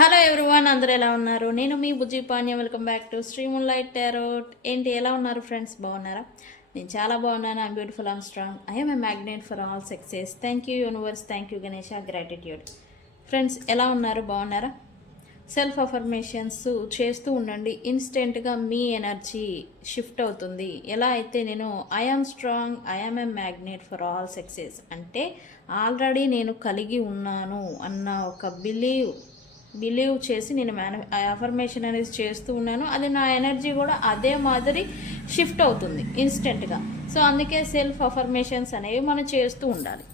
Hello everyone, అందరూ ఎలా ఉన్నారు? నేను మీ Bujji Panya. Welcome back to Sri moonlight tarot. ఏంటి, ఎలా ఉన్నారు ఫ్రెండ్స్? బాగున్నారా? నేను చాలా బాగున్నాను. I'm beautiful, I'm strong, I'm a magnet for all success. Thank you universe, thank you Ganesha, gratitude. Friends, ఎలా ఉన్నారు? బాగున్నారా? సెల్ఫ్ అఫర్మేషన్స్ చేస్తూ ఉండండి. ఇన్స్టెంట్గా మీ ఎనర్జీ షిఫ్ట్ అవుతుంది. ఎలా అయితే నేను I am strong, I am a magnet for all success అంటే ఆల్రెడీ నేను కలిగి ఉన్నాను అన్న ఒక బిలీవ్ చేసి నేను అఫర్మేషన్ అనేది చేస్తూ ఉన్నాను. అది నా ఎనర్జీ కూడా అదే మాదిరి షిఫ్ట్ అవుతుంది ఇన్స్టెంట్గా. సో అందుకే సెల్ఫ్ అఫర్మేషన్స్ అనేవి మనం చేస్తూ ఉండాలి.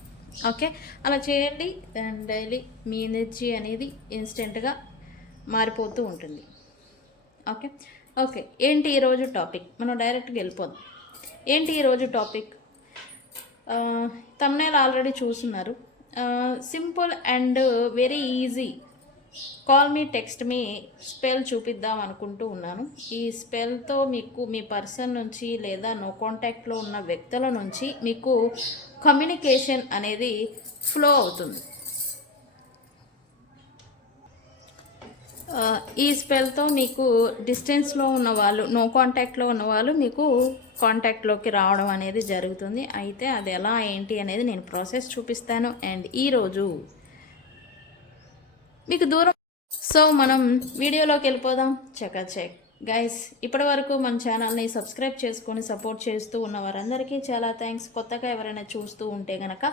ఓకే, అలా చేయండి. అండ్ డైలీ మీ ఎనర్జీ అనేది ఇన్స్టెంట్గా మారిపోతూ ఉంటుంది. ఓకే ఓకే ఏంటి ఈరోజు టాపిక్? మనం డైరెక్ట్గా వెళ్ళిపోదాం. ఏంటి ఈరోజు టాపిక్? తమ్నైల్ ఆల్రెడీ చూస్తున్నారు. Simple and very easy call me, text me spell చూపిద్దాం అనుకుంటూ ఉన్నాను. ఈ స్పెల్తో మీకు మీ పర్సన్ నుంచి లేదా నో కాంటాక్ట్లో ఉన్న వ్యక్తుల నుంచి మీకు కమ్యూనికేషన్ అనేది ఫ్లో అవుతుంది. ఈ స్పెల్తో మీకు డిస్టెన్స్లో ఉన్న వాళ్ళు, నో కాంటాక్ట్లో ఉన్న వాళ్ళు మీకు కాంటాక్ట్లోకి రావడం అనేది జరుగుతుంది. అయితే అది ఎలా ఏంటి అనేది నేను ప్రాసెస్ చూపిస్తాను. అండ్ ఈరోజు మీకు దూరం. సో మనం వీడియోలోకి వెళ్ళిపోదాం. చెక్ గైస్, ఇప్పటి వరకు మన ఛానల్ని సబ్స్క్రైబ్ చేసుకొని సపోర్ట్ చేస్తూ ఉన్న వారందరికీ చాలా థ్యాంక్స్. కొత్తగా ఎవరైనా చూస్తూ ఉంటే కనుక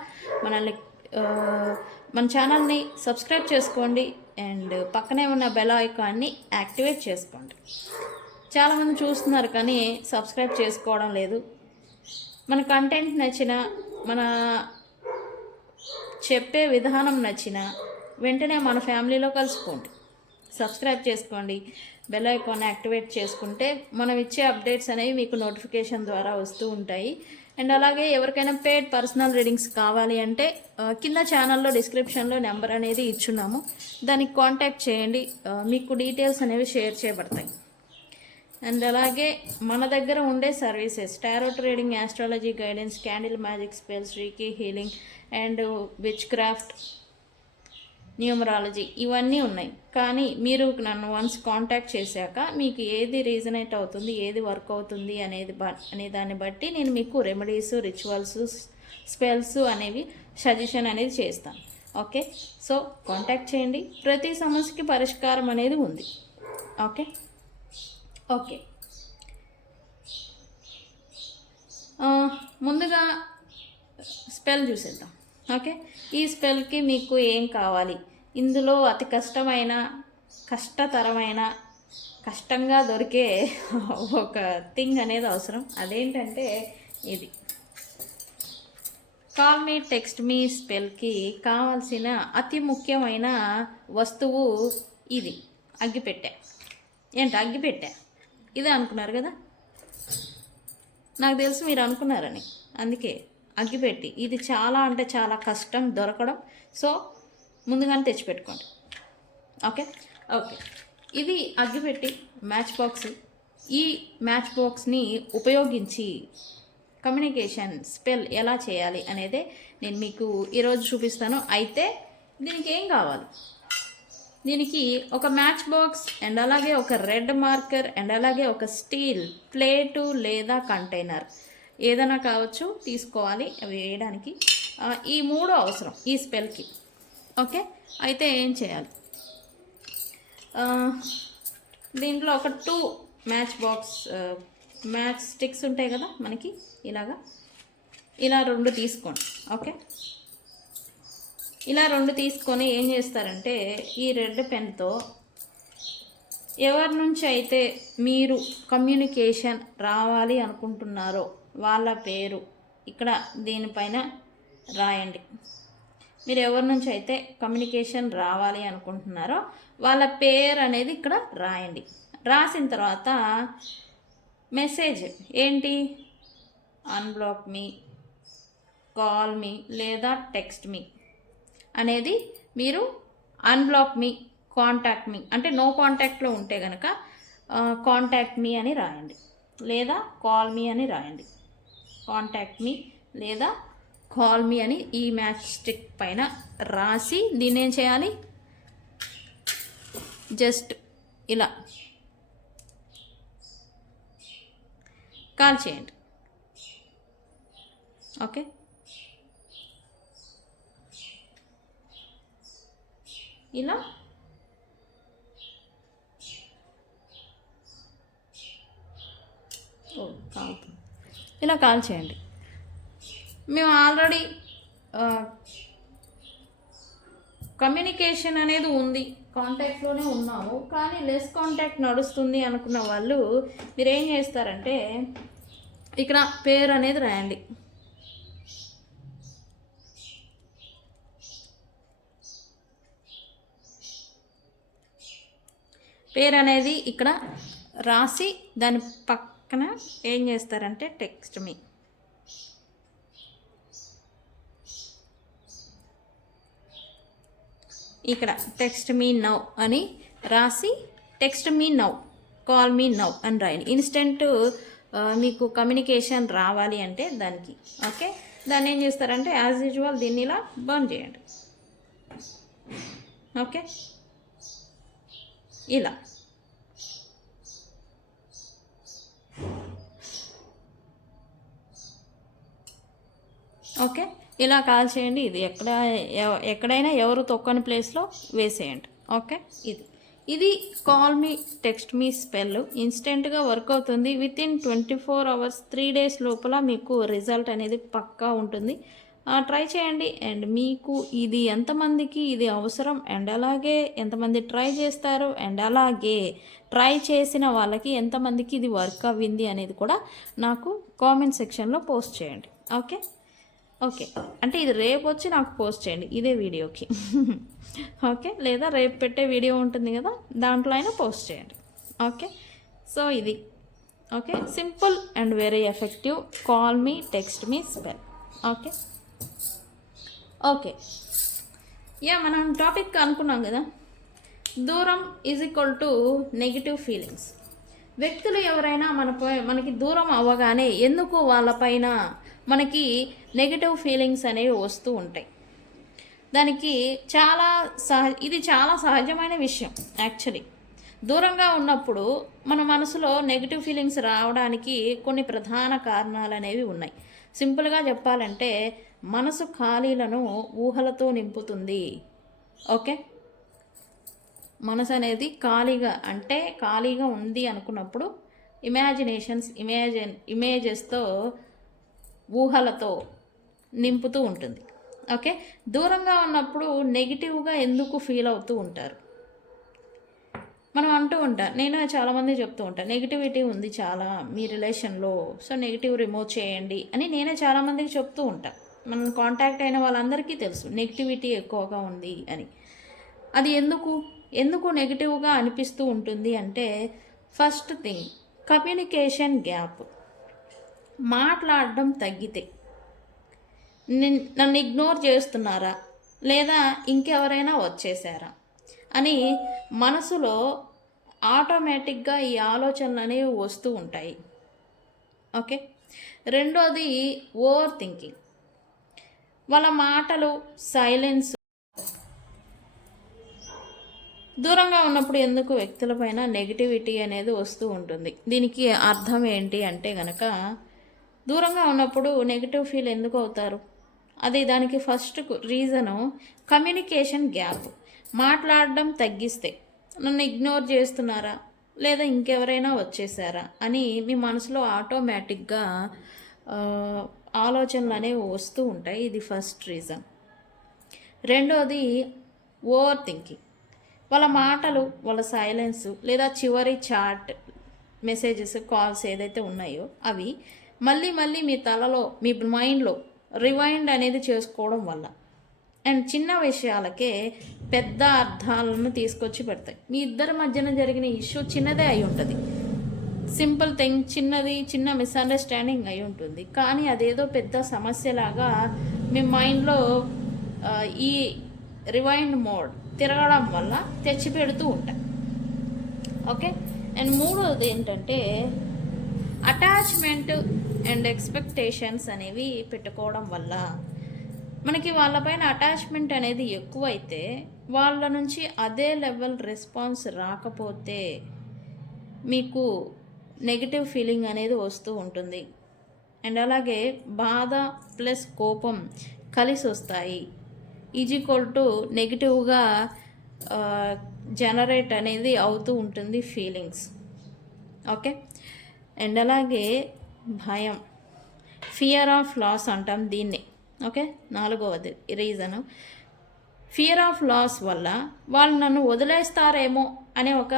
మన ఛానల్ని సబ్స్క్రైబ్ చేసుకోండి. అండ్ పక్కనే ఉన్న బెల్ ఐకాన్ని యాక్టివేట్ చేసుకోండి. చాలామంది చూస్తున్నారు కానీ సబ్స్క్రైబ్ చేసుకోవడం లేదు. మన కంటెంట్ నచ్చిన, మన చెప్పే విధానం నచ్చిన వెంటనే మన ఫ్యామిలీలో కలుసుకోండి. సబ్స్క్రైబ్ చేసుకోండి, బెల్ ఐకాన్ యాక్టివేట్ చేసుకుంటే మనం ఇచ్చే అప్డేట్స్ అనేవి మీకు నోటిఫికేషన్ ద్వారా వస్తూ ఉంటాయి. అండ్ అలాగే ఎవరికైనా పెయిడ్ పర్సనల్ రీడింగ్స్ కావాలి అంటే కింద ఛానల్లో డిస్క్రిప్షన్లో నెంబర్ అనేది ఇచ్చున్నాము, దానికి కాంటాక్ట్ చేయండి. మీకు డీటెయిల్స్ అనేవి షేర్ చేయబడతాయి. అండ్ అలాగే మన దగ్గర ఉండే services tarot reading, astrology guidance, candle magic spells, reiki healing and which craft, numerology, ఇవన్నీ ఉన్నాయి. కానీ మీరు నన్ను వన్స్ కాంటాక్ట్ చేశాక మీకు ఏది రీజనేట్ అవుతుంది, ఏది వర్క్ అవుతుంది అనే దాన్ని బట్టి నేను మీకు రెమెడీస్, రిచువల్స్, స్పెల్స్ అనేవి సజెషన్ అనేది చేస్తాను. ఓకే, సో కాంటాక్ట్ చేయండి. ప్రతి సమస్యకి పరిష్కారం అనేది ఉంది. ఓకే ఓకే ముందుగా స్పెల్ చూసేద్దాం. ఓకే, ఈ స్పెల్కి మీకు ఏం కావాలి? ఇందులో అతి కష్టతరమైన కష్టంగా దొరికే ఒక థింగ్ అనేది అవసరం. అదేంటంటే ఇది కాల్ మీ, టెక్స్ట్ మీ స్పెల్కి కావాల్సిన అతి ముఖ్యమైన వస్తువు ఇది. అగ్గిపెట్టె. ఏంటి అగ్గిపెట్టె? ఇదే అనుకున్నారు కదా? నాకు తెలుసు మీరు అనుకున్నారని. అందుకే అగ్గిపెట్టి. ఇది చాలా అంటే చాలా కష్టం దొరకడం. సో ముందుగానే తెచ్చిపెట్టుకోండి. ఓకే ఓకే ఇది అగ్గిపెట్టి మ్యాచ్ బాక్స్. ఈ మ్యాచ్ బాక్స్ని ఉపయోగించి కమ్యూనికేషన్ స్పెల్ ఎలా చేయాలి అనేదే నేను మీకు ఈరోజు చూపిస్తాను. అయితే దీనికి ఏం కావాలి? దీనికి ఒక మ్యాచ్ బాక్స్ అండ్ అలాగే ఒక రెడ్ మార్కర్ అండ్ అలాగే ఒక స్టీల్ ప్లేటు లేదా కంటైనర్ ఏదైనా కావచ్చు, తీసుకోవాలి అవి వేయడానికి. ఈ మూడు అవసరం ఈ స్పెల్కి. ఓకే, అయితే ఏం చేయాలి? దీంట్లో ఒక 2 మ్యాచ్ బాక్స్ మ్యాచ్ స్టిక్స్ ఉంటాయి కదా మనకి, ఇలా 2 తీసుకోండి. ఓకే, ఇలా 2 తీసుకొని ఏం చేస్తారంటే ఈ రెడ్ పెన్తో ఎవరి నుంచి అయితే మీరు కమ్యూనికేషన్ రావాలి అనుకుంటున్నారో వాళ్ళ పేరు ఇక్కడ దీనిపైన రాయండి. మీరు ఎవరి నుంచి అయితే కమ్యూనికేషన్ రావాలి అనుకుంటున్నారో వాళ్ళ పేరు అనేది ఇక్కడ రాయండి. రాసిన తర్వాత మెసేజ్ ఏంటి? అన్బ్లాక్ మీ, కాల్ మీ లేదా టెక్స్ట్ మీ అనేది మీరు అన్బ్లాక్ మీ, కాంటాక్ట్ మీ అంటే నో కాంటాక్ట్లో ఉంటే కనుక కాంటాక్ట్ మీ అని రాయండి, లేదా కాల్ మీ అని రాయండి. కాంటాక్ట్ మీ లేదా కాల్ మీ అని ఈ మ్యాచ్ స్టిక్ పైన రాసి దీన్ని ఏం చేయాలి? జస్ట్ ఇలా కాల్ చేయండి. ఓకే, ఇలా కాలుతుంది. ఇలా కాల్ చేయండి. మేము ఆల్రెడీ కమ్యూనికేషన్ అనేది ఉంది, కాంటాక్ట్లోనే ఉన్నాము, కానీ లెస్ కాంటాక్ట్ నడుస్తుంది అనుకున్న వాళ్ళు మీరు ఏం చేస్తారంటే ఇక్కడ పేరు అనేది రాయండి. పేరు అనేది ఇక్కడ రాసి దాని పక్కన ఏం చేస్తారంటే టెక్స్ట్ మీ, ఇక్కడ టెక్స్ట్ మీ నౌ అని రాసి text me now, call me now అని రాయండి. ఇన్స్టెంట్ మీకు కమ్యూనికేషన్ రావాలి అంటే దానికి. ఓకే, దాన్ని ఏం చేస్తారంటే యాజ్ యూజువల్ దీన్ని ఇలా బర్న్ చేయండి. ఓకే, ఇలా ఓకే, ఇలా కాల్ చేయండి. ఇది ఎక్కడైనా ఎవరు తొక్కని ప్లేస్లో వేసేయండి. ఓకే, ఇది call me text me spell ఇన్స్టెంట్గా వర్క్ అవుతుంది. వితిన్ 24 hours 3 days లోపల మీకు రిజల్ట్ అనేది పక్కా ఉంటుంది. ట్రై చేయండి. అండ్ మీకు ఇది ఎంతమందికి ఇది అవసరం, అండ్ అలాగే ఎంతమంది ట్రై చేస్తారు, అండ్ అలాగే ట్రై చేసిన వాళ్ళకి ఎంతమందికి ఇది వర్క్ అవ్వింది అనేది కూడా నాకు కామెంట్ సెక్షన్లో పోస్ట్ చేయండి. ఓకే ఓకే, అంటే ఇది రేపు వచ్చి నాకు పోస్ట్ చేయండి ఇదే వీడియోకి. ఓకే, లేదా రేపు పెట్టే వీడియో ఉంటుంది కదా, దాంట్లో అయినా పోస్ట్ చేయండి. ఓకే, సో ఇది okay, simple and very effective call me text me spell. Okay okay, మనం టాపిక్ అనుకున్నాం కదా, దూరం is equal to negative feelings. వ్యక్తులు ఎవరైనా మనకి దూరం అవ్వగానే ఎందుకు వాళ్ళపైన మనకి నెగిటివ్ ఫీలింగ్స్ అనేవి వస్తూ ఉంటాయి. దానికి ఇది చాలా సహజమైన విషయం. యాక్చువల్లీ దూరంగా ఉన్నప్పుడు మన మనసులో నెగిటివ్ ఫీలింగ్స్ రావడానికి కొన్ని ప్రధాన కారణాలు అనేవి ఉన్నాయి. సింపుల్గా చెప్పాలంటే మనసు ఖాళీలను ఊహలతో నింపుతుంది. ఓకే, మనసు అనేది ఖాళీగా ఉంది అనుకున్నప్పుడు ఇమేజెస్తో ఊహలతో నింపుతూ ఉంటుంది. ఓకే, దూరంగా ఉన్నప్పుడు నెగిటివ్గా ఎందుకు ఫీల్ అవుతూ ఉంటారు? మనం అంటూ ఉంటాం, నేను చాలామంది చెప్తూ ఉంటాను, నెగిటివిటీ ఉంది చాలా మీ రిలేషన్లో, సో నెగిటివ్ రిమూవ్ చేయండి అని నేనే చాలామందికి చెప్తూ ఉంటాను. మనం కాంటాక్ట్ అయిన వాళ్ళందరికీ తెలుసు నెగిటివిటీ ఎక్కువగా ఉంది అని. అది ఎందుకు నెగిటివ్గా అనిపిస్తూ ఉంటుంది అంటే, ఫస్ట్ థింగ్ కమ్యూనికేషన్ గ్యాప్. మాట్లాడడం తగ్గితే నన్ను ఇగ్నోర్ చేస్తున్నారా, లేదా ఇంకెవరైనా వచ్చేసారా అని మనసులో ఆటోమేటిక్గా ఈ ఆలోచనలు అనేవి వస్తూ ఉంటాయి. ఓకే, రెండోది ఓవర్ థింకింగ్. వాళ్ళ మాటలు, సైలెన్స్. దూరంగా ఉన్నప్పుడు ఎందుకు వ్యక్తులపైన నెగిటివిటీ అనేది వస్తూ ఉంటుంది? దీనికి అర్థం ఏంటి అంటే గనక, దూరంగా ఉన్నప్పుడు నెగిటివ్ ఫీల్ ఎందుకు అవుతారు? దానికి ఫస్ట్ రీజను కమ్యూనికేషన్ గ్యాప్. మాట్లాడడం తగ్గిస్తే నన్ను ఇగ్నోర్ చేస్తున్నారా, లేదా ఇంకెవరైనా వచ్చేసారా అని మీ మనసులో ఆటోమేటిక్గా ఆలోచనలు అనేవి వస్తూ ఉంటాయి. ఇది ఫస్ట్ రీజన్. రెండోది ఓవర్ థింకింగ్. వాళ్ళ మాటలు, వాళ్ళ సైలెన్స్, లేదా చివరి చాట్ మెసేజెస్, కాల్స్ ఏదైతే ఉన్నాయో అవి మళ్ళీ మీ తలలో, మీ మైండ్లో రివైండ్ అనేది చేసుకోవడం వల్ల, అండ్ చిన్న విషయాలకే పెద్ద అర్థాలను తీసుకొచ్చి పెడతాయి. మీ ఇద్దరి మధ్యన జరిగిన ఇష్యూ చిన్నదే అయి ఉంటుంది, సింపుల్ థింగ్, చిన్న మిస్అండర్స్టాండింగ్ అయి ఉంటుంది, కానీ అదేదో పెద్ద సమస్యలాగా మీ మైండ్లో ఈ రివైండ్ మోడ్ తిరగడం వల్ల తెచ్చిపెడుతూ ఉంటాయి. ఓకే, అండ్ మూడోది ఏంటంటే అటాచ్మెంట్ అండ్ ఎక్స్పెక్టేషన్స్ అనేవి పెట్టుకోవడం వల్ల మనకి వాళ్ళపైన అటాచ్మెంట్ అనేది ఎక్కువైతే వాళ్ళ నుంచి అదే లెవెల్ రెస్పాన్స్ రాకపోతే మీకు నెగిటివ్ ఫీలింగ్ అనేది వస్తూ ఉంటుంది. అండ్ అలాగే బాధ ప్లస్ కోపం కలిసి వస్తాయి. ఈక్వల్ టు నెగిటివ్గా జనరేట్ అనేది అవుతూ ఉంటుంది ఫీలింగ్స్. ఓకే. అండ్ అలాగే భయం, ఫియర్ ఆఫ్ లాస్ అంటాం దీన్ని. ఓకే. 4వది రీజను, ఫియర్ ఆఫ్ లాస్ వల్ల వాళ్ళు నన్ను వదిలేస్తారేమో అనే ఒక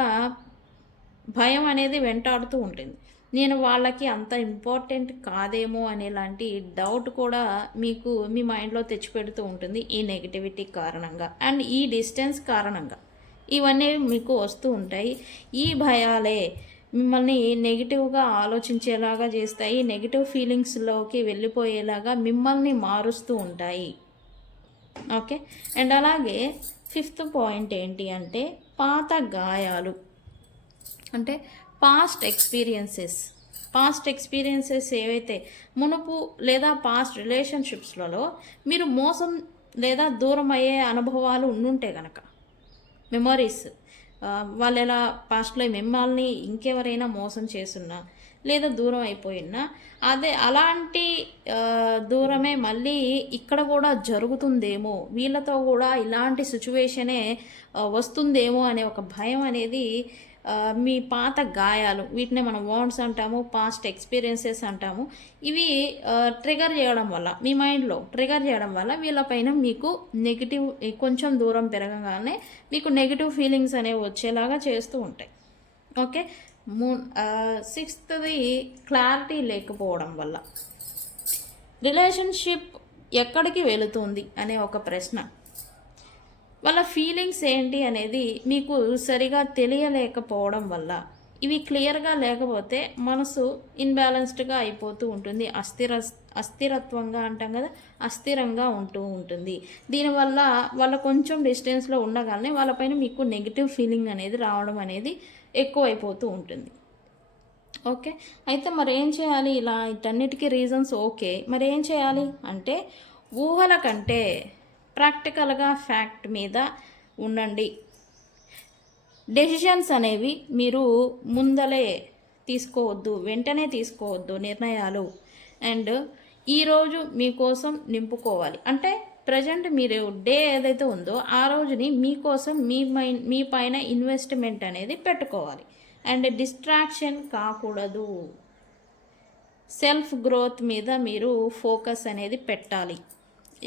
భయం అనేది వెంటాడుతూ ఉంటుంది. నేను వాళ్ళకి అంత ఇంపార్టెంట్ కాదేమో అనేలాంటి డౌట్ కూడా మీకు మీ మైండ్లో తెచ్చిపెడుతూ ఉంటుంది ఈ నెగిటివిటీ కారణంగా అండ్ ఈ డిస్టెన్స్ కారణంగా. ఇవన్నీ మీకు వస్తూ ఉంటాయి. ఈ భయాలే మిమ్మల్ని నెగిటివ్గా ఆలోచించేలాగా చేస్తాయి, నెగిటివ్ ఫీలింగ్స్లోకి వెళ్ళిపోయేలాగా మిమ్మల్ని మారుస్తూ ఉంటాయి. ఓకే. అండ్ అలాగే 5th పాయింట్ ఏంటి అంటే పాత గాయాలు, అంటే పాస్ట్ ఎక్స్పీరియన్సెస్ ఏవైతే మునుపు లేదా పాస్ట్ రిలేషన్షిప్స్లలో మీరు మోసం లేదా దూరం అయ్యే అనుభవాలు ఉండుంటే కనుక, మెమరీస్, వాళ్ళు ఎలా పాస్ట్లో మిమ్మల్ని ఇంకెవరైనా మోసం చేస్తున్నా లేదా దూరం అయిపోయినా అదే అలాంటి దూరమే మళ్ళీ ఇక్కడ కూడా జరుగుతుందేమో, వీళ్ళతో కూడా ఇలాంటి సిచ్యువేషనే వస్తుందేమో అనే ఒక భయం అనేది మీ పాత గాయాలు, వీటిని మనం వాండ్స్ అంటాము, పాస్ట్ ఎక్స్పీరియన్సెస్ అంటాము. ఇవి ట్రిగర్ చేయడం వల్ల, మీ మైండ్లో ట్రిగర్ చేయడం వల్ల వీళ్ళపైన మీకు నెగిటివ్ కొంచెం దూరం పెరగగానే మీకు నెగిటివ్ ఫీలింగ్స్ అనేవి వచ్చేలాగా చేస్తూ ఉంటాయి. ఓకే. 6th క్లారిటీ లేకపోవడం వల్ల రిలేషన్షిప్ ఎక్కడికి వెళుతుంది అనే ఒక ప్రశ్న, వాళ్ళ ఫీలింగ్స్ ఏంటి అనేది మీకు సరిగా తెలియలేకపోవడం వల్ల, ఇవి క్లియర్గా లేకపోతే మనసు ఇన్బ్యాలెన్స్డ్గా అయిపోతూ ఉంటుంది, అస్థిరత్వంగా అంటాం కదా, అస్థిరంగా ఉంటూ ఉంటుంది. దీనివల్ల వాళ్ళ కొంచెం డిస్టెన్స్లో ఉండగానే వాళ్ళపైన మీకు నెగిటివ్ ఫీలింగ్ అనేది రావడం అనేది ఎక్కువైపోతూ ఉంటుంది. ఓకే. అయితే మరి ఏం చేయాలి? ఇలా వీటన్నిటికీ రీజన్స్ ఓకే, మరి ఏం చేయాలి అంటే ఊహల కంటే ప్రాక్టికల్గా ఫ్యాక్ట్ మీద ఉండండి. డెసిషన్స్ అనేవి మీరు ముందలే తీసుకోవద్దు, వెంటనే తీసుకోవద్దు నిర్ణయాలు. అండ్ ఈరోజు మీకోసం నింపుకోవాలి, అంటే ప్రజెంట్ మీరు డే ఏదైతే ఉందో ఆ రోజుని మీకోసం మీ పైన ఇన్వెస్ట్మెంట్ అనేది పెట్టుకోవాలి. అండ్ డిస్ట్రాక్షన్ కాకూడదు, సెల్ఫ్ గ్రోత్ మీద మీరు ఫోకస్ అనేది పెట్టాలి.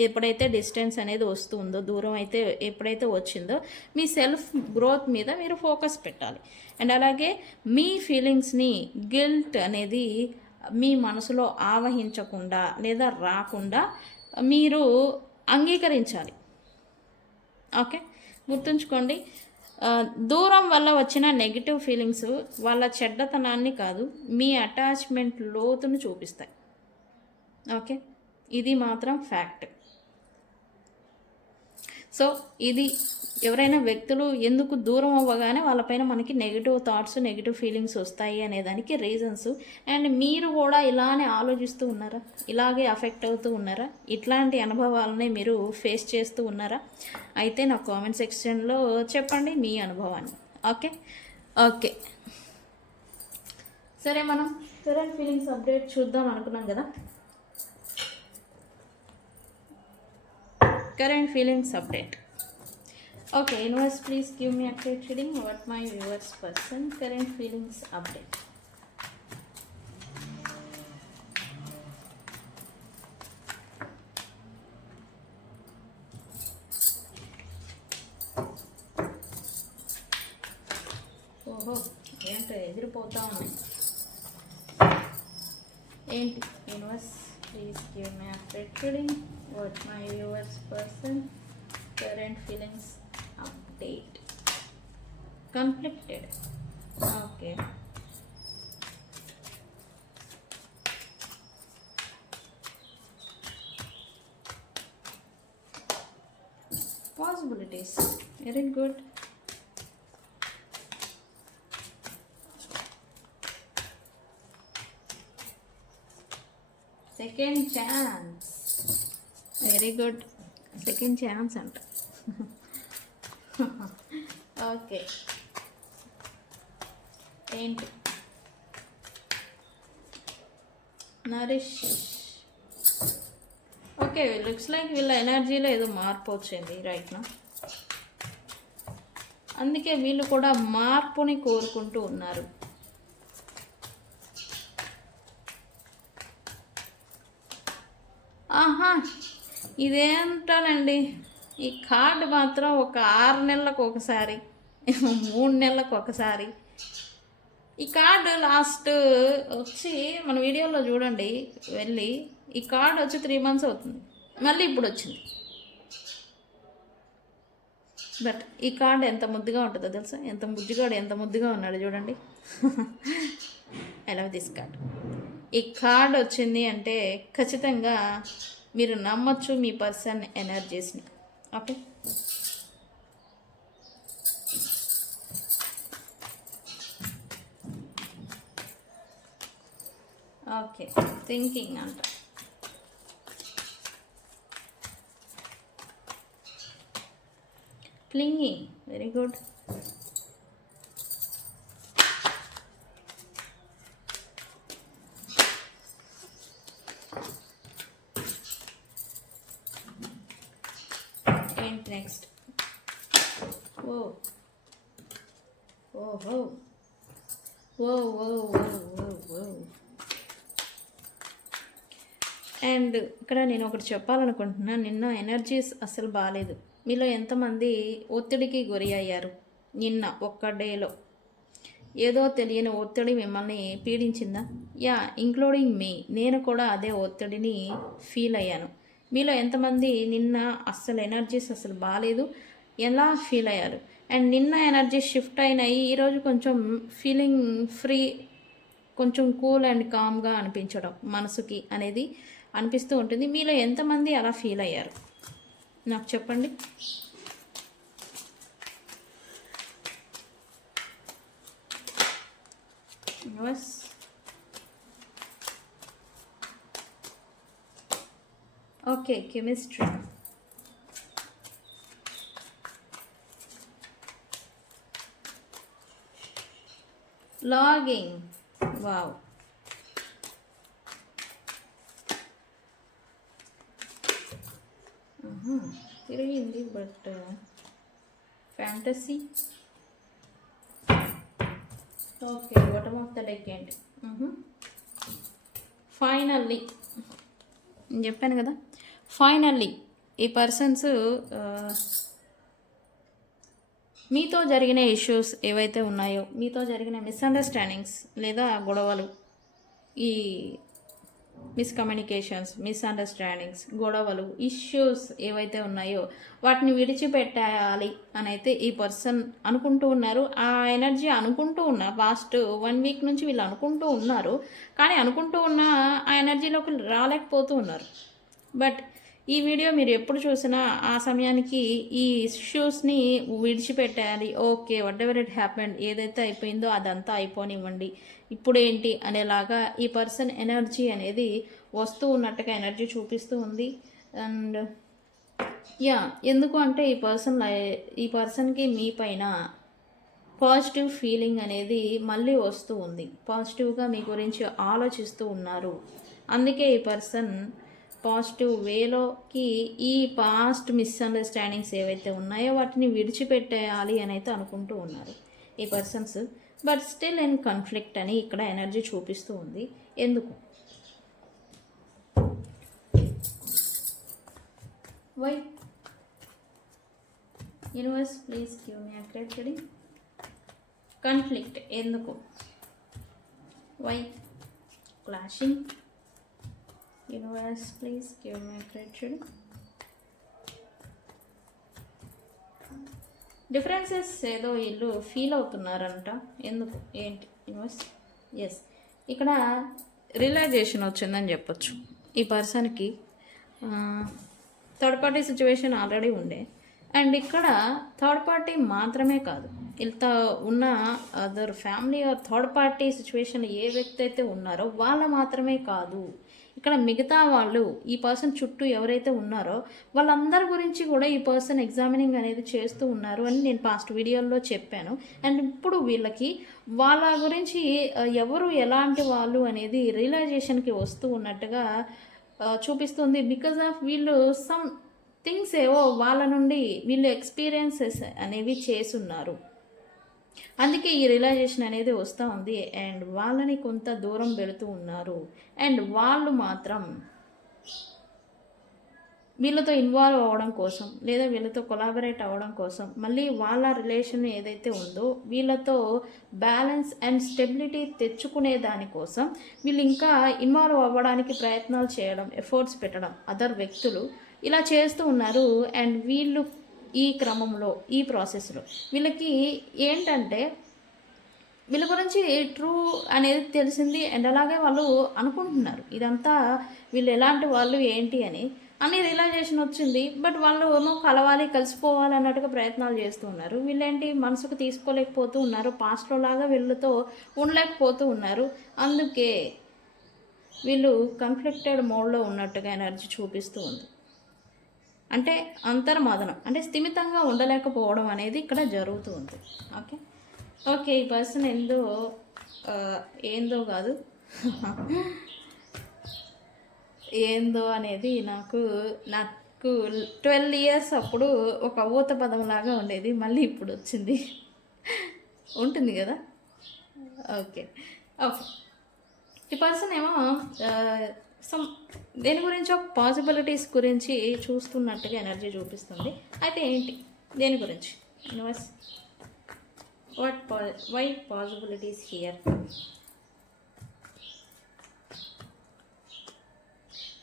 ఎప్పుడైతే డిస్టెన్స్ అనేది వస్తుందో, దూరం అయితే ఎప్పుడైతే వచ్చిందో మీ సెల్ఫ్ గ్రోత్ మీద మీరు ఫోకస్ పెట్టాలి. అండ్ అలాగే మీ ఫీలింగ్స్ని, గిల్ట్ అనేది మీ మనసులో ఆవహించకుండా లేదా రాకుండా మీరు అంగీకరించాలి. ఓకే. గుర్తుంచుకోండి, దూరం వల్ల వచ్చిన నెగిటివ్ ఫీలింగ్స్ వాళ్ళ చెడ్డతనాన్ని కాదు, మీ అటాచ్మెంట్ లోతును చూపిస్తాయి. ఓకే. ఇది మాత్రం ఫ్యాక్ట్. సో ఇది ఎవరైనా వ్యక్తులు ఎందుకు దూరం అవ్వగానే వాళ్ళపైన మనకి నెగిటివ్ థాట్స్, నెగిటివ్ ఫీలింగ్స్ వస్తాయి అనేదానికి రీజన్స్. అండ్ మీరు కూడా ఇలానే ఆలోచిస్తూ ఉన్నారా? ఇలాగే అఫెక్ట్ అవుతూ ఉన్నారా? ఇట్లాంటి అనుభవాలనే మీరు ఫేస్ చేస్తూ ఉన్నారా? అయితే నా కామెంట్ సెక్షన్లో చెప్పండి మీ అనుభవాన్ని. ఓకే. ఓకే. సరే, మనం కరెంట్ ఫీలింగ్స్ అప్డేట్ చూద్దాం అనుకున్నాం కదా. Current feelings update. Okay, universe, please give me accurate reading about my viewers person. Current feelings update. ఓహో, ఏంటో ఎగిరిపోతా ఉన్నాయి. ఏంటి? Universe, please give me accurate reading what my viewers person. Current feelings update. Conflicted. Okay. Possibilities. Very good. Second chance. Very good. Second chance అంట. Okay, ఏంటి Nourish? Okay, looks like వీళ్ళ ఎనర్జీలో ఏదో మార్పు వచ్చింది రైట్ నా. అందుకే వీళ్ళు కూడా మార్పుని కోరుకుంటూ ఉన్నారు. ఆహా, ఇదేంటానండి, ఈ కార్డు మాత్రం ఒక 6 నెలలకు ఒకసారి 3 నెలలకు ఒకసారి. ఈ కార్డు లాస్ట్ వచ్చి మన వీడియోలో చూడండి వెళ్ళి, ఈ కార్డు వచ్చి 3 months అవుతుంది, మళ్ళీ ఇప్పుడు వచ్చింది. బట్ ఈ కార్డు ఎంత ముద్దుగా ఉంటుందో తెలుసా, ఎంత ముద్దుగాడు ఎంత ముద్దుగా ఉన్నాడు చూడండి. I love this card. ఈ కార్డ్ వచ్చింది అంటే ఖచ్చితంగా మీరు నమ్మొచ్చు మీ పర్సన్ ఎనర్జీస్ని. ఓకే, ఓకే, థింకింగ్ అంట. Clinging, very good. ఏంటి నెక్స్ట్? ఓ ఓహో, ఓ ఓ ఓ ఓ ఓ. అండ్ ఇక్కడ నేను ఒకటి చెప్పాలనుకుంటున్నాను. నిన్న ఎనర్జీస్ అసలు బాగాలేదు. మీలో ఎంతమంది ఒత్తిడికి గురి అయ్యారు? నిన్న ఒక్క డేలో ఏదో తెలియని ఒత్తిడి మిమ్మల్ని పీడించిందా? యా, ఇంక్లూడింగ్ మీ. నేను కూడా అదే ఒత్తిడిని ఫీల్ అయ్యాను. మీలో ఎంతమంది నిన్న అస్సలు ఎనర్జీస్ అసలు బాగాలేదు, ఎలా ఫీల్ అయ్యారు? అండ్ నిన్న ఎనర్జీ షిఫ్ట్ అయినాయి, ఈరోజు కొంచెం ఫీలింగ్ ఫ్రీ, కొంచెం కూల్ అండ్ కామ్గా అనిపించడం మనసుకి అనేది అనిపిస్తూ ఉంటుంది. మీలో ఎంతమంది అలా ఫీల్ అయ్యారు నాకు చెప్పండి. Okay, chemistry. Longing, wow. తిరిగింది, but fantasy. Okay, bottom of the deck ఏంటి? ఫైనల్లీ నేను చెప్పాను కదా, ఫైనల్లీ ఈ పర్సన్స్ మీతో జరిగిన ఇష్యూస్ ఏవైతే ఉన్నాయో, మీతో జరిగిన మిస్అండర్స్టాండింగ్స్ లేదా గొడవలు, ఈ మిస్కమ్యూనికేషన్స్, మిస్అండర్స్టాండింగ్స్, గొడవలు, ఇష్యూస్ ఏవైతే ఉన్నాయో వాటిని విడిచిపెట్టాలి అని అయితే ఈ పర్సన్ అనుకుంటూ ఉన్నారు. ఆ ఎనర్జీ అనుకుంటూ ఉన్నా పాస్ట్ 1 week నుంచి వీళ్ళు అనుకుంటూ ఉన్నారు. కానీ అనుకుంటూ ఉన్న ఆ ఎనర్జీలోకి రాలేకపోతూ ఉన్నారు. బట్ ఈ వీడియో మీరు ఎప్పుడు చూసినా ఆ సమయానికి ఈ ఇష్యూస్ని విడిచిపెట్టాలి. Okay, what ever it happened, ఏదైతే అయిపోయిందో అదంతా అయిపోనివ్వండి, ఇప్పుడు ఏంటి అనేలాగా ఈ పర్సన్ ఎనర్జీ అనేది వస్తూ ఉన్నట్టుగా ఎనర్జీ చూపిస్తూ ఉంది. అండ్ యా, ఎందుకు అంటే ఈ పర్సన్కి మీ పైన పాజిటివ్ ఫీలింగ్ అనేది మళ్ళీ వస్తూ ఉంది. పాజిటివ్గా మీ గురించి ఆలోచిస్తూ ఉన్నారు. అందుకే ఈ పర్సన్ పాజిటివ్ వేలోకి ఈ పాస్ట్ మిస్అండర్స్టాండింగ్స్ ఏవైతే ఉన్నాయో వాటిని విడిచిపెట్టేయాలి అని అయితే అనుకుంటూ ఉన్నారు ఈ persons. But still in conflict అని ఇక్కడ ఎనర్జీ చూపిస్తూ ఉంది. ఎందుకు? Why? Universe please give me accurate reading. Conflict ఎందుకు? Why? Clashing. Universe please give me accurate reading. Differences ఏదో వీళ్ళు ఫీల్ అవుతున్నారంట. ఎందుకు? ఏంటి యూనివర్స్? ఎస్, ఇక్కడ రియలైజేషన్ వచ్చిందని చెప్పొచ్చు. ఈ పర్సన్కి థర్డ్ పార్టీ సిచ్యువేషన్ ఆల్రెడీ ఉండే. అండ్ ఇక్కడ థర్డ్ పార్టీ మాత్రమే కాదు, వీళ్ళతో ఉన్న other family or third party situation ఏ వ్యక్తి అయితే ఉన్నారో వాళ్ళ మాత్రమే కాదు, ఇక్కడ మిగతా వాళ్ళు ఈ పర్సన్ చుట్టూ ఎవరైతే ఉన్నారో వాళ్ళందరి గురించి కూడా ఈ పర్సన్ ఎగ్జామినింగ్ అనేది చేస్తూ ఉన్నారు అని నేను పాస్ట్ వీడియోల్లో చెప్పాను. అండ్ ఇప్పుడు వీళ్ళకి వాళ్ళ గురించి ఎవరు ఎలాంటి వాళ్ళు అనేది రియలైజేషన్కి వస్తూ ఉన్నట్టుగా చూపిస్తుంది. బికాజ్ ఆఫ్ వీళ్ళు సమ్ థింగ్స్ ఏవో వాళ్ళ నుండి వీళ్ళు ఎక్స్పీరియన్సెస్ అనేవి చేసున్నారు. అందుకే ఈ రియలైజేషన్ అనేది వస్తూ ఉంది. అండ్ వాళ్ళని కొంత దూరం పెడుతూ ఉన్నారు. అండ్ వాళ్ళు మాత్రం వీళ్ళతో ఇన్వాల్వ్ అవ్వడం కోసం లేదా వీళ్ళతో కొలాబరేట్ అవ్వడం కోసం మళ్ళీ వాళ్ళ రిలేషన్ ఏదైతే ఉందో వీళ్ళతో బ్యాలెన్స్ అండ్ స్టెబిలిటీ తెచ్చుకునే దానికోసం వీళ్ళు ఇంకా ఇన్వాల్వ్ అవ్వడానికి ప్రయత్నాలు చేయడం, ఎఫర్ట్స్ పెట్టడం అదర్ వ్యక్తులు ఇలా చేస్తూ ఉన్నారు. అండ్ వీళ్ళు ఈ క్రమంలో ఈ ప్రాసెస్లో వీళ్ళకి ఏంటంటే వీళ్ళ గురించి ట్రూ అనేది తెలిసింది. అండ్ అలాగే వాళ్ళు అనుకుంటున్నారు ఇదంతా వీళ్ళు ఎలాంటి వాళ్ళు ఏంటి అని రియలైజేషన్ వచ్చింది. బట్ వాళ్ళు ఏమో కలవాలి, కలిసిపోవాలి అన్నట్టుగా ప్రయత్నాలు చేస్తూ ఉన్నారు. వీళ్ళేంటి మనసుకు తీసుకోలేకపోతూ ఉన్నారు, పాస్ట్లో లాగా వీళ్ళతో ఉండలేకపోతూ ఉన్నారు. అందుకే వీళ్ళు కన్ఫ్లిక్టెడ్ మోడ్లో ఉన్నట్టుగా ఎనర్జీ చూపిస్తూ ఉంది. అంటే అంతర్మదనం అంటే స్థిమితంగా ఉండలేకపోవడం అనేది ఇక్కడ జరుగుతూ ఉంది. ఓకే ఈ పర్సన్ ఏందో కాదు ఏందో అనేది నాకు 12 years అప్పుడు ఒక ఊత పదంలాగా ఉండేది, మళ్ళీ ఇప్పుడు వచ్చింది. ఉంటుంది కదా. ఓకే ఈ పర్సన్ ఏమో సమ్ దేని గురించో పాసిబిలిటీస్ గురించి చూస్తున్నట్టుగా ఎనర్జీ చూపిస్తుంది. అయితే ఏంటి దేని గురించి? Universe why possibilities here?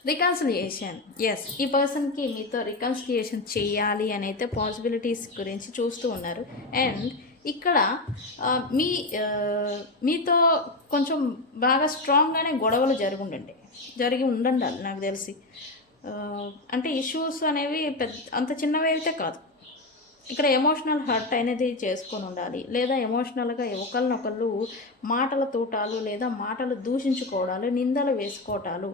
Reconciliation. Yes, ఈ పర్సన్కి మీతో రికన్సిలియేషన్ చేయాలి అని అయితే పాసిబిలిటీస్ గురించి చూస్తూ ఉన్నారు. అండ్ ఇక్కడ మీతో కొంచెం బాగా స్ట్రాంగ్గానే గొడవలు జరిగి ఉండండి నాకు తెలిసి. అంటే ఇష్యూస్ అనేవి అంత చిన్నవి అయితే కాదు. ఇక్కడ ఎమోషనల్ హర్ట్ అనేది చేసుకొని ఉండాలి, లేదా ఎమోషనల్గా ఒకరినొకళ్ళు మాటల తూటాలు లేదా మాటలు దూషించుకోవడాలు, నిందలు వేసుకోవటాలు,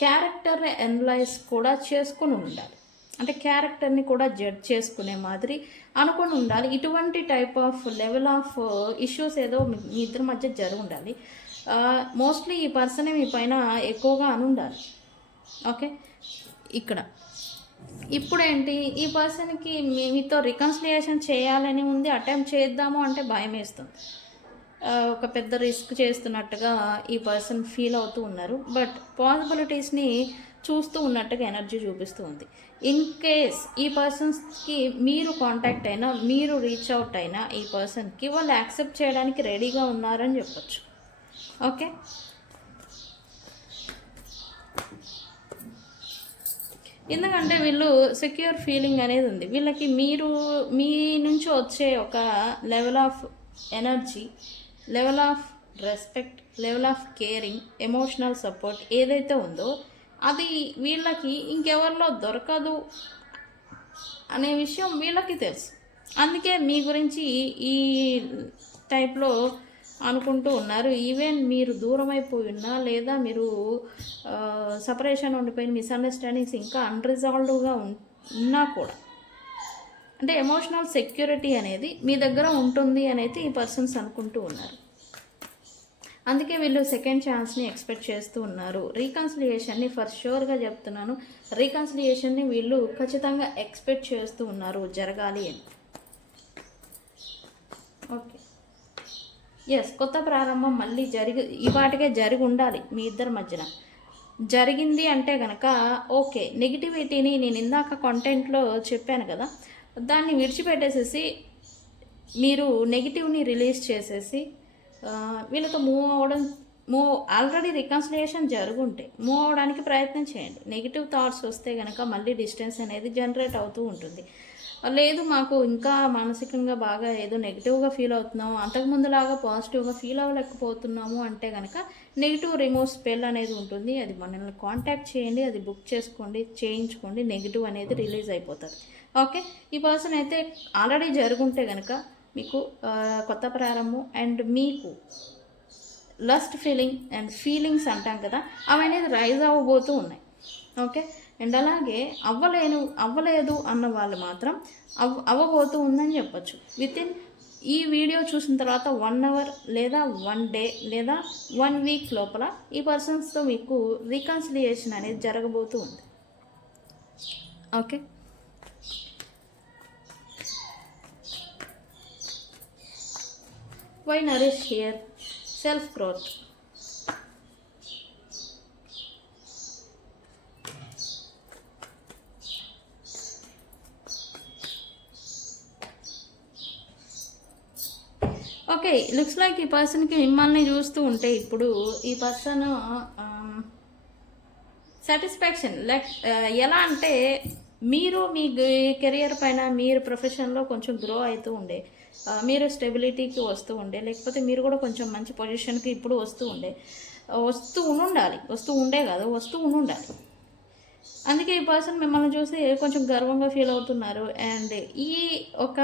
క్యారెక్టర్ని అనలైజ్ కూడా చేసుకొని ఉండాలి. అంటే క్యారెక్టర్ని కూడా జడ్జ్ చేసుకునే మాదిరి అనుకొని ఉండాలి. ఇటువంటి type of level of issues ఏదో మీ ఇద్దరి మధ్య జరిగి ఉండాలి. మోస్ట్లీ ఈ పర్సనే మీ పైన ఎక్కువగా అనుండాలి. ఓకే, ఇక్కడ ఇప్పుడేంటి ఈ పర్సన్కి మీతో రికన్సిలియేషన్ చేయాలని ఉంది, అటెంప్ట్ చేద్దాము అంటే భయం వేస్తుంది. ఒక పెద్ద రిస్క్ చేస్తున్నట్టుగా ఈ పర్సన్ ఫీల్ అవుతూ ఉన్నారు. బట్ పాసిబిలిటీస్ని చూస్తూ ఉన్నట్టుగా ఎనర్జీ చూపిస్తూ ఉంది. ఇన్ కేస్ ఈ పర్సన్స్కి మీరు కాంటాక్ట్ అయినా, మీరు రీచ్ అవుట్ అయినా ఈ పర్సన్కి వాళ్ళు యాక్సెప్ట్ చేయడానికి రెడీగా ఉన్నారని చెప్పచ్చు. ఓకే, ఎందుకంటే వీళ్ళు సెక్యూర్ ఫీలింగ్ అనేది ఉంది వీళ్ళకి. మీ నుంచి వచ్చే ఒక level of energy, level of respect, level of caring, emotional support ఏదైతే ఉందో అది వీళ్ళకి ఇంకెవరిలో దొరకదు అనే విషయం వీళ్ళకి తెలుసు. అందుకే మీ గురించి ఈ టైప్లో అనుకుంటూ ఉన్నారు. ఈవెన్ మీరు దూరం అయిపోయి ఉన్నా లేదా మీరు సపరేషన్ ఉండిపోయిన మిస్అండర్స్టాండింగ్స్ ఇంకా అన్రిజాల్వ్డ్గా ఉన్నా కూడా అంటే ఎమోషనల్ సెక్యూరిటీ అనేది మీ దగ్గర ఉంటుంది అనేది ఈ పర్సన్స్ అనుకుంటూ ఉన్నారు. అందుకే వీళ్ళు సెకండ్ ఛాన్స్ని ఎక్స్పెక్ట్ చేస్తూ ఉన్నారు. రీకన్సిలియేషన్ని ఫర్ ష్యూర్గా చెప్తున్నాను, రీకన్సిలియేషన్ని వీళ్ళు ఖచ్చితంగా ఎక్స్పెక్ట్ చేస్తూ ఉన్నారు జరగాలి అని. ఓకే, ఎస్, కొత్త ప్రారంభం మళ్ళీ ఇవాటికే జరిగి ఉండాలి మీ ఇద్దరి మధ్యన. జరిగింది అంటే కనుక ఓకే, నెగిటివిటీని నేను ఇందాక కంటెంట్లో చెప్పాను కదా, దాన్ని విడిచిపెట్టేసేసి మీరు నెగిటివ్ని రిలీజ్ చేసేసి వీళ్ళతో ఆల్రెడీ రికన్సిలియేషన్ జరుగుంటే మూవ్ అవ్వడానికి ప్రయత్నం చేయండి. నెగిటివ్ థాట్స్ వస్తే కనుక మళ్ళీ డిస్టెన్స్ అనేది జనరేట్ అవుతూ ఉంటుంది. లేదు మాకు ఇంకా మానసికంగా బాగా ఏదో నెగిటివ్గా ఫీల్ అవుతున్నాము, అంతకుముందులాగా పాజిటివ్గా ఫీల్ అవ్వలేకపోతున్నాము అంటే కనుక నెగిటివ్ రిమూవ్ స్పెల్ అనేది ఉంటుంది. అది మనల్ని కాంటాక్ట్ చేయండి, అది బుక్ చేసుకోండి, చేయించుకోండి, నెగిటివ్ అనేది రిలీజ్ అయిపోతుంది. ఓకే, ఈ పర్సన్ అయితే ఆల్రెడీ జరుగుంటే కనుక మీకు కొత్త ప్రారంభం అండ్ మీకు లస్ట్ ఫీలింగ్ అండ్ ఫీలింగ్స్ అంటాం కదా, అవి అనేది రైజ్ అవ్వబోతూ ఉన్నాయి. ఓకే, అండ్ అలాగే అవ్వలేదు అన్న వాళ్ళు మాత్రం అవ్వబోతూ ఉందని చెప్పచ్చు. వితిన్ ఈ వీడియో చూసిన తర్వాత 1 అవర్ లేదా 1 డే లేదా 1 వీక్ లోపల ఈ పర్సన్స్తో మీకు రీకన్సిలియేషన్ అనేది జరగబోతూ ఉంది. Okay, why Naresh here? Self growth. Okay, looks like ఈ పర్సన్కి మిమ్మల్ని చూస్తూ ఉంటే ఇప్పుడు ఈ పర్సన్ సాటిస్ఫాక్షన్ లైక్ ఎలా అంటే మీరు మీ కెరియర్ పైన మీరు ప్రొఫెషన్లో కొంచెం గ్రో అవుతూ ఉండే, మీరు స్టెబిలిటీకి వస్తూ ఉండే, లేకపోతే మీరు కూడా కొంచెం మంచి పొజిషన్కి ఇప్పుడు వస్తూ ఉండాలి. అందుకే ఈ పర్సన్ మిమ్మల్ని చూసి కొంచెం గర్వంగా ఫీల్ అవుతున్నారు. అండ్ ఈ ఒక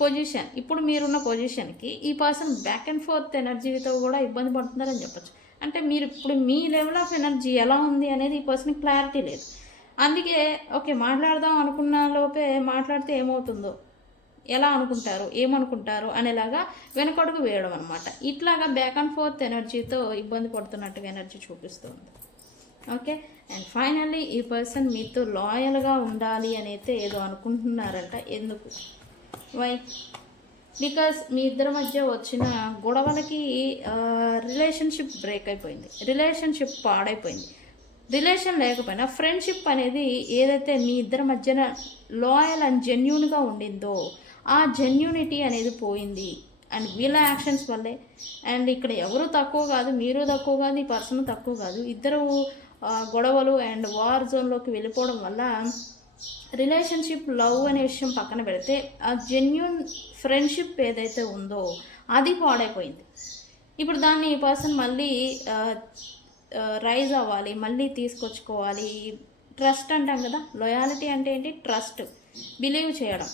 పొజిషన్, ఇప్పుడు మీరున్న పొజిషన్కి ఈ పర్సన్ బ్యాక్ అండ్ ఫోర్త్ ఎనర్జీతో కూడా ఇబ్బంది పడుతున్నారని చెప్పచ్చు. అంటే మీరు ఇప్పుడు మీ లెవెల్ ఆఫ్ ఎనర్జీ ఎలా ఉంది అనేది ఈ పర్సన్కి క్లారిటీ లేదు. అందుకే ఓకే మాట్లాడదాం అనుకున్న లోపే మాట్లాడితే ఏమవుతుందో, ఎలా అనుకుంటారు, ఏమనుకుంటారు అనేలాగా వెనకడుగు వేయడం అనమాట. ఇట్లాగా బ్యాక్ అండ్ ఫోర్త్ ఎనర్జీతో ఇబ్బంది పడుతున్నట్టుగా ఎనర్జీ చూపిస్తుంది. ఓకే, అండ్ ఫైనల్లీ ఈ పర్సన్ మీతో లాయల్గా ఉండాలి అని అయితే ఏదో అనుకుంటున్నారంట. ఎందుకు? వై? బికాస్ మీ ఇద్దరి మధ్య వచ్చిన గొడవలకి రిలేషన్షిప్ బ్రేక్ అయిపోయింది, రిలేషన్షిప్ పాడైపోయింది. రిలేషన్ లేకపోయినా ఫ్రెండ్షిప్ అనేది ఏదైతే మీ ఇద్దరి మధ్యన లాయల్ అండ్ జెన్యూన్గా ఉండిందో ఆ జెన్యూనిటీ అనేది పోయింది. అండ్ వీళ్ళ యాక్షన్స్ వల్లే. అండ్ ఇక్కడ ఎవరు తక్కువ కాదు, మీరు తక్కువ కాదు, ఈ పర్సన్ తక్కువ కాదు. ఇద్దరు గొడవలు అండ్ వార్ జోన్లోకి వెళ్ళిపోవడం వల్ల రిలేషన్షిప్, లవ్ అనే విషయం పక్కన పెడితే ఆ జెన్యూన్ ఫ్రెండ్షిప్ ఏదైతే ఉందో అది పాడైపోయింది. ఇప్పుడు దాన్ని ఈ పర్సన్ మళ్ళీ రైజ్ అవ్వాలి, మళ్ళీ తీసుకొచ్చుకోవాలి. ట్రస్ట్ అంటాం కదా, లాయాలిటీ అంటే ఏంటి? ట్రస్ట్, బిలీవ్ చేయడం,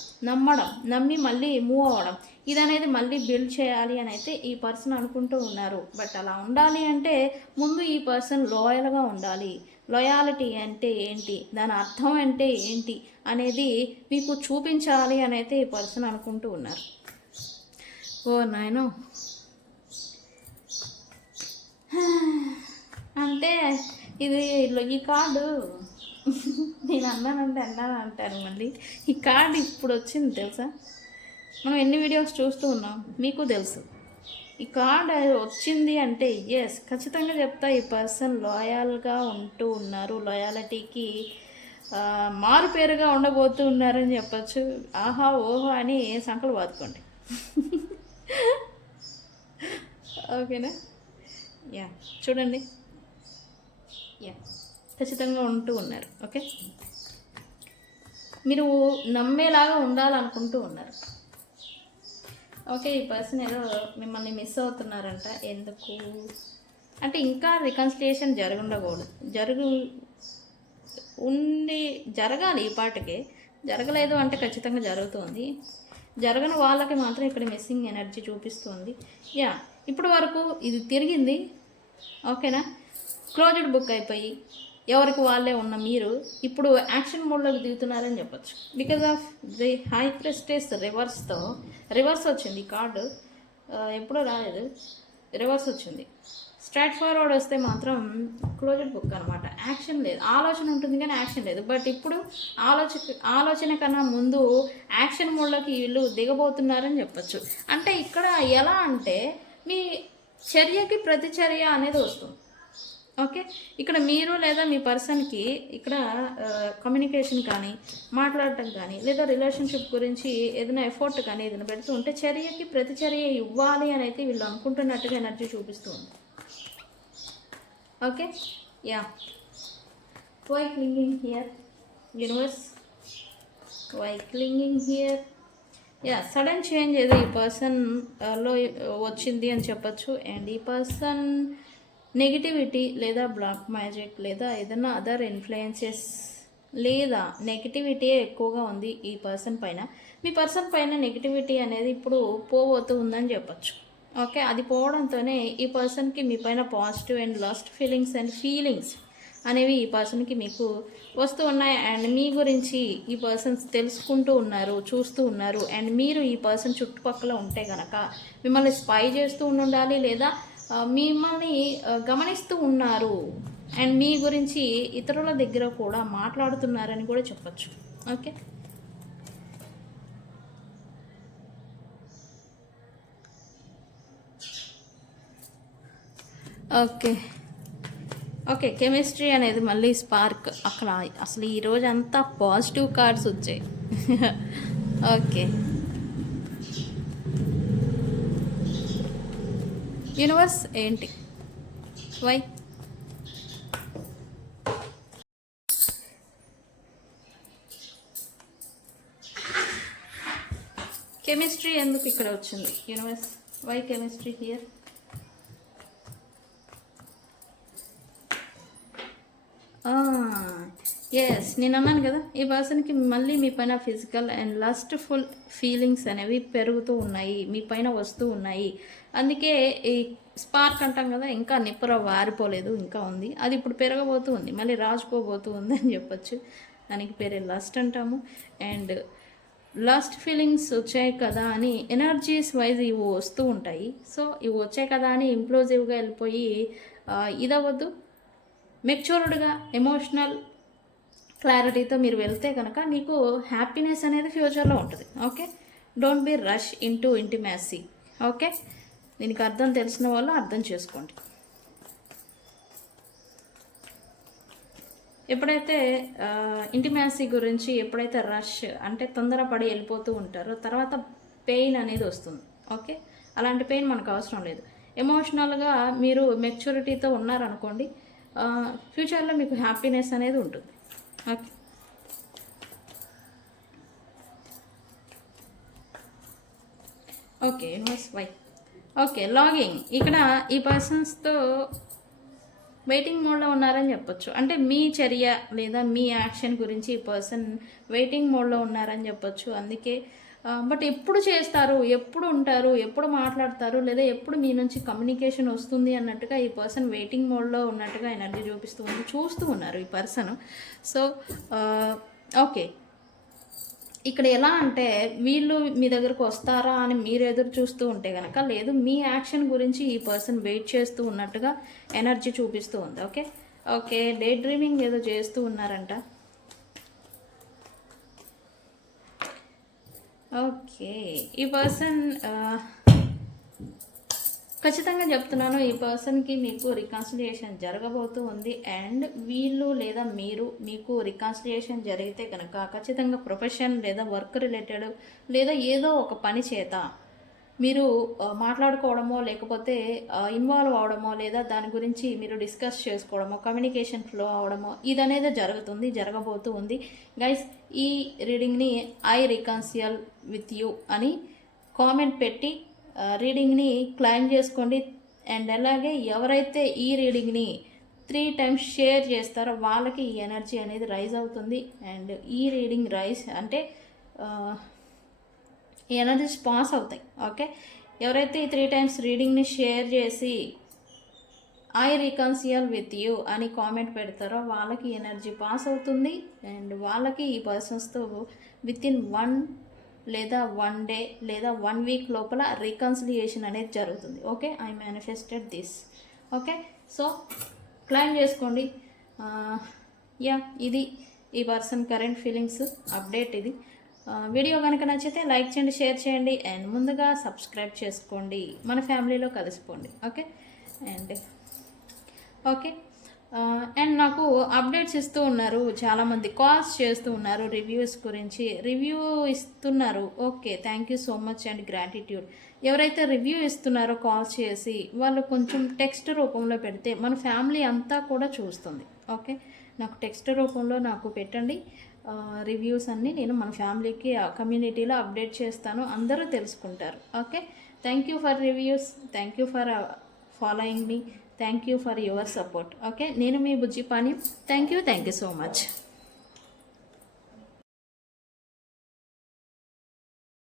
నమ్మి మళ్ళీ మూవ్ అవ్వడం, ఇది అనేది మళ్ళీ బిల్డ్ చేయాలి అని అయితే ఈ పర్సన్ అనుకుంటూ ఉన్నారు. బట్ అలా ఉండాలి అంటే ముందు ఈ పర్సన్ లాయల్గా ఉండాలి. లాయాలిటీ అంటే ఏంటి, దాని అర్థం అంటే ఏంటి అనేది మీకు చూపించాలి అని అయితే ఈ పర్సన్ అనుకుంటూ ఉన్నారు. ఓ నాయనో, అంటే ఇది ఈ కార్డు నేను అన్నానంటే అంటారు మళ్ళీ. ఈ కార్డు ఇప్పుడు వచ్చింది తెలుసా? మనం ఎన్ని వీడియోస్ చూస్తూ ఉన్నాం, మీకు తెలుసు. ఈ కార్డ్ వచ్చింది అంటే ఎస్ ఖచ్చితంగా చెప్తా, ఈ పర్సన్ లాయల్గా ఉంటూ ఉన్నారు, లాయాలిటీకి మారు పేరుగా ఉండబోతూ ఉన్నారని చెప్పచ్చు. ఆహా ఓహో అని సంకలు బాదుకోండి. ఓకేనా? యా చూడండి, యా ఖచ్చితంగా ఉంటూ ఉన్నారు. ఓకే, మీరు నమ్మేలాగా ఉండాలనుకుంటూ ఉన్నారు. ఓకే, ఈ పర్సన్ ఏదో మిమ్మల్ని మిస్ అవుతున్నారంట. ఎందుకు అంటే ఇంకా రికన్సిలియేషన్ జరగాలి ఈ పాటకే. జరగలేదు అంటే ఖచ్చితంగా జరుగుతుంది. జరగని వాళ్ళకి మాత్రం ఇక్కడ మిస్సింగ్ ఎనర్జీ చూపిస్తుంది. యా ఇప్పటి వరకు ఇది తిరిగింది. ఓకేనా? క్లోజ్డ్ బుక్ అయిపోయి ఎవరికి వాళ్ళే ఉన్న మీరు ఇప్పుడు యాక్షన్ మోడ్లోకి దిగుతున్నారని చెప్పచ్చు. Because of the high prestige reverse వచ్చింది కార్డు. ఎప్పుడో రాలేదు, రివర్స్ వచ్చింది. స్ట్రైట్ ఫార్వర్డ్ వస్తే మాత్రం క్లోజ్డ్ బుక్ అనమాట. యాక్షన్ లేదు, ఆలోచన ఉంటుంది కానీ యాక్షన్ లేదు. బట్ ఇప్పుడు ఆలోచన కన్నా ముందు యాక్షన్ మోడ్లోకి వీళ్ళు దిగబోతున్నారని చెప్పచ్చు. అంటే ఇక్కడ ఎలా అంటే మీ చర్యకి ప్రతిచర్య అనేది వస్తుంది. ఓకే, ఇక్కడ మీరు లేదా మీ పర్సన్కి ఇక్కడ కమ్యూనికేషన్ కానీ మాట్లాడటం కానీ లేదా రిలేషన్షిప్ గురించి ఏదైనా ఎఫర్ట్ కానీ ఏదైనా పెడుతూ ఉంటే చర్యకి ప్రతిచర్య ఇవ్వాలి అని అయితే వీళ్ళు అనుకుంటున్నట్టుగా ఎనర్జీ చూపిస్తూ ఉంది. Okay, yeah why clinging here universe, why clinging here. Yeah sudden change ఏదో ఈ పర్సన్లో వచ్చింది అని చెప్పచ్చు. అండ్ ఈ పర్సన్ నెగిటివిటీ లేదా బ్లాక్ మ్యాజిక్ లేదా ఏదైనా అదర్ ఇన్ఫ్లుయెన్సెస్ లేదా నెగిటివిటీ ఎక్కువగా ఉంది ఈ పర్సన్ పైన. మీ పర్సన్ పైన నెగిటివిటీ అనేది ఇప్పుడు పోబోతూ ఉందని చెప్పచ్చు. ఓకే, అది పోవడంతోనే ఈ పర్సన్కి మీ పైన పాజిటివ్ అండ్ లాస్ట్ ఫీలింగ్స్ అనేవి ఈ పర్సన్కి మీకు వస్తూ ఉన్నాయి. అండ్ మీ గురించి ఈ పర్సన్స్ తెలుసుకుంటూ ఉన్నారు, చూస్తూ ఉన్నారు. అండ్ మీరు ఈ పర్సన్ చుట్టుపక్కల ఉంటే కనుక మిమ్మల్ని స్పై చేస్తూ ఉండాలి, లేదా మిమ్మల్ని గమనిస్తూ ఉన్నారు. అండ్ మీ గురించి ఇతరుల దగ్గర కూడా మాట్లాడుతున్నారని కూడా చెప్పచ్చు. Okay, okay, okay. కెమిస్ట్రీ అనేది మళ్ళీ స్పార్క్ అక్కడ అసలు ఈరోజు అంతా పాజిటివ్ కార్డ్స్ వచ్చాయి. ఓకే, యూనివర్స్ ఏంటి, వై? కెమిస్ట్రీ ఎందుకు ఇక్కడ వచ్చింది? Universe, why chemistry here? Yes, నేను అన్నాను కదా, ఈ పర్సన్కి మళ్ళీ మీ పైన ఫిజికల్ అండ్ లస్ట్ఫుల్ ఫీలింగ్స్ అనేవి పెరుగుతూ ఉన్నాయి, మీ పైన వస్తూ ఉన్నాయి. అందుకే ఈ స్పార్క్ అంటాం కదా, ఇంకా నిప్పుర వారిపోలేదు, ఇంకా ఉంది. అది ఇప్పుడు పెరగబోతూ ఉంది, మళ్ళీ రాజుకోబోతూ ఉంది అని చెప్పచ్చు. దానికి పేరే లస్ట్ అంటాము. అండ్ లాస్ట్ ఫీలింగ్స్ వచ్చాయి కదా అని ఎనర్జీస్ వైజ్ ఇవి వస్తూ ఉంటాయి. సో ఇవి వచ్చాయి కదా అని ఇంప్లోజివ్గా వెళ్ళిపోయి ఇదవద్దు. మెచ్యూర్డ్గా ఎమోషనల్ క్లారిటీతో మీరు వెళ్తే కనుక మీకు హ్యాపీనెస్ అనేది ఫ్యూచర్లో ఉంటుంది. Okay, don't be rush into intimacy. Okay, దీనికి అర్థం తెలిసిన వాళ్ళు అర్థం చేసుకోండి. ఎప్పుడైతే ఇంటిమాసీ గురించి ఎప్పుడైతే రష్ అంటే తొందరపడి వెళ్ళిపోతూ ఉంటారో తర్వాత పెయిన్ అనేది వస్తుంది. ఓకే, అలాంటి పెయిన్ మనకు అవసరం లేదు. ఎమోషనల్గా మీరు మెచ్యూరిటీతో ఉన్నారనుకోండి, ఫ్యూచర్లో మీకు హ్యాపీనెస్ అనేది ఉంటుంది. Okay, okay, universe why? Okay, logging. ఇక్కడ ఈ పర్సన్స్తో వెయిటింగ్ మోడ్లో ఉన్నారని చెప్పొచ్చు. అంటే మీ చర్య లేదా మీ యాక్షన్ గురించి ఈ పర్సన్ వెయిటింగ్ మోడ్లో ఉన్నారని చెప్పొచ్చు. అందుకే బట్ ఎప్పుడు చేస్తారు, ఎప్పుడు ఉంటారు, ఎప్పుడు మాట్లాడతారు, లేదా ఎప్పుడు మీ నుంచి కమ్యూనికేషన్ వస్తుంది అన్నట్టుగా ఈ పర్సన్ వెయిటింగ్ మోడ్లో ఉన్నట్టుగా ఎనర్జీ చూస్తూ ఉన్నారు ఈ పర్సన్. సో ఓకే, ఇక్కడ ఎలా అంటే వీళ్ళు మీ దగ్గరకు వస్తారా అని మీరు ఎదురు చూస్తూ ఉంటే కనుక, లేదు, మీ యాక్షన్ గురించి ఈ పర్సన్ వెయిట్ చేస్తూ ఉన్నట్టుగా ఎనర్జీ చూపిస్తూ ఉంది. ఓకే, ఓకే, డే డ్రీమింగ్ ఏదో చేస్తూ ఉన్నారంట. ఓకే, ఈ పర్సన్ ఖచ్చితంగా చెప్తున్నాను, ఈ పర్సన్కి మీకు రికాన్సిలియేషన్ జరగబోతూ ఉంది. అండ్ వీళ్ళు లేదా మీరు మీకు రికాన్సిలియేషన్ జరిగితే కనుక ఖచ్చితంగా ప్రొఫెషన్ లేదా వర్క్ రిలేటెడ్ లేదా ఏదో ఒక పని చేత మీరు మాట్లాడుకోవడమో లేకపోతే ఇన్వాల్వ్ అవడమో లేదా దాని గురించి మీరు డిస్కస్ చేసుకోవడమో కమ్యూనికేషన్ ఫ్లో అవడమో ఇదనేది జరగబోతూ ఉంది. గైస్, ఈ రీడింగ్ని ఐ రికాన్సియల్ విత్ యూ అని కామెంట్ పెట్టి రీడింగ్ని క్లైమ్ చేసుకోండి. అండ్ అలాగే ఎవరైతే ఈ రీడింగ్ని 3 times షేర్ చేస్తారో వాళ్ళకి ఈ ఎనర్జీ అనేది రైజ్ అవుతుంది. అండ్ ఈ రీడింగ్ రైజ్ అంటే ఈ ఎనర్జీస్ పాస్ అవుతాయి. ఓకే, ఎవరైతే ఈ 3 times రీడింగ్ని షేర్ చేసి ఐ రికన్సియల్ విత్ యూ అని కామెంట్ పెడతారో వాళ్ళకి ఎనర్జీ పాస్ అవుతుంది. అండ్ వాళ్ళకి ఈ పర్సన్స్తో వితిన్ 1 లేదా 1 day లేదా 1 week లోపల రికన్సిలియేషన్ అనేది జరుగుతుంది. Okay, I manifested this. Okay, so claim చేసుకోండి. ఇది ఈ పర్సన్ కరెంట్ ఫీలింగ్స్ అప్డేట్. ఇది వీడియో కనుక నచ్చితే లైక్ చేయండి, షేర్ చేయండి. అండ్ ముందుగా సబ్స్క్రైబ్ చేసుకోండి, మన ఫ్యామిలీలో కలిసిపోండి. ఓకే, అండ్ ఓకే, అండ్ నాకు అప్డేట్స్ ఇస్తూ ఉన్నారు, చాలామంది కాల్స్ చేస్తూ ఉన్నారు రివ్యూస్ గురించి, రివ్యూ ఇస్తున్నారు. Okay, thank you so much and gratitude. ఎవరైతే రివ్యూ ఇస్తున్నారో కాల్స్ చేసి వాళ్ళు కొంచెం టెక్స్ట్ రూపంలో పెడితే మన ఫ్యామిలీ అంతా కూడా చూస్తుంది. ఓకే, నాకు టెక్స్ట్ రూపంలో నాకు పెట్టండి రివ్యూస్ అన్నీ, నేను మన ఫ్యామిలీకి కమ్యూనిటీలో అప్డేట్ చేస్తాను, అందరూ తెలుసుకుంటారు. Okay, thank you for reviews, thank you for following me, thank you for your support. Okay, నేను మీ Bujji Pani. Thank you so much.